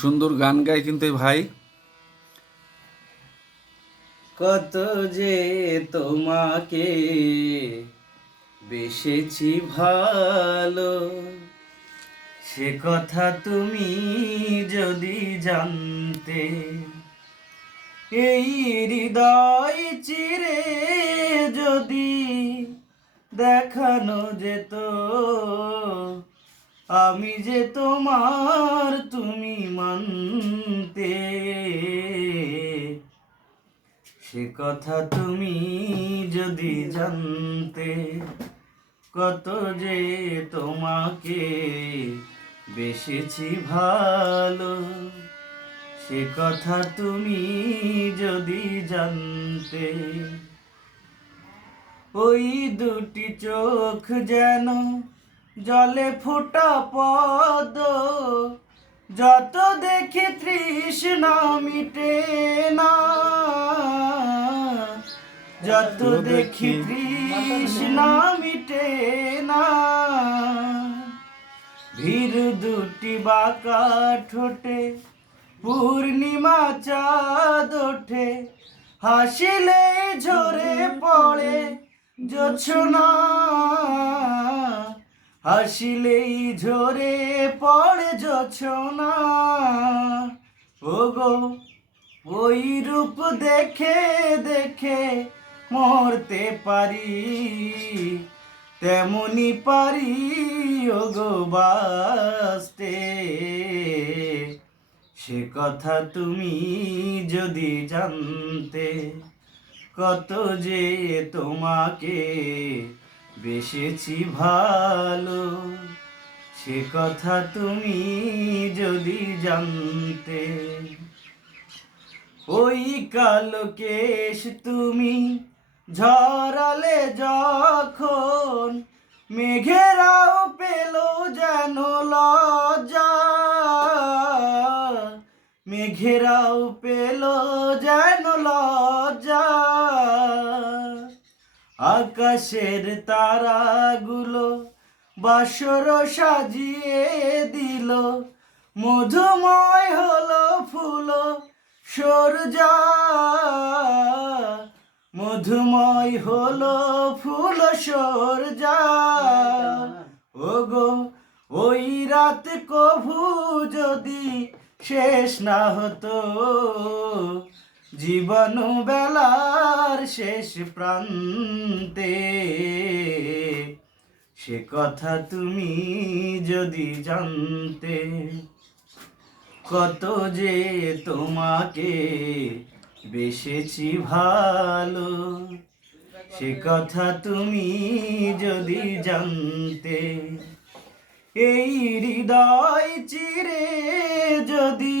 সুন্দর গান গায় কিন্তু ভাই। কত যে তোমাকে বেশেছি ভালো, সে কথা তুমি যদি জানতে, এই হৃদয় আমি যে তোমার তুমি মানতে। সে কথা তুমি যদি জানতে, কত যে তোমাকে বেসেছি ভালো। সে কথা তুমি যদি জানতে, ওই দুটি চোখ যেন জলে ফোটা পদ। যত দেখি তৃষ্ণা মিটে না। যত দেখি তৃষ্ণা মিটে না। ভীর দুটি বাঁকা ঠোঁটে, পূর্ণিমা চাঁদ ওঠে। হাসিলে ঝরে পড়ে, জোছনা। হাসিলেই ঝরে পড়ে জোছনা। ওগো, ওই রূপ দেখে দেখে মরতে পারি। তেমনি পারি, ওগো বাসতে সে কথা তুমি যদি জানতে, কত যে তোমাকে বেসেছি ভালো। সে কথা তুমি যদি জানতে, ওই কালো কেশ তুমি ঝরালে যখন মেঘেরাও পেল যেন লজ্জা। মেঘেরাও পেল যেন লজ্জা। আকাশের তারাগুলো বাসর সাজিয়ে দিল। মধুময় হলো ফুল সরজা মধুময় হলো ফুল সরজা ওগো, ওই রাত কভু যদি শেষ না হতো জীবন বেলার শেষ প্রান্তে। সে কথা তুমি যদি জানতে, কত যে তোমাকে বেসেছি ভালো, সে কথা তুমি যদি জানতে, এই হৃদয় চিরে যদি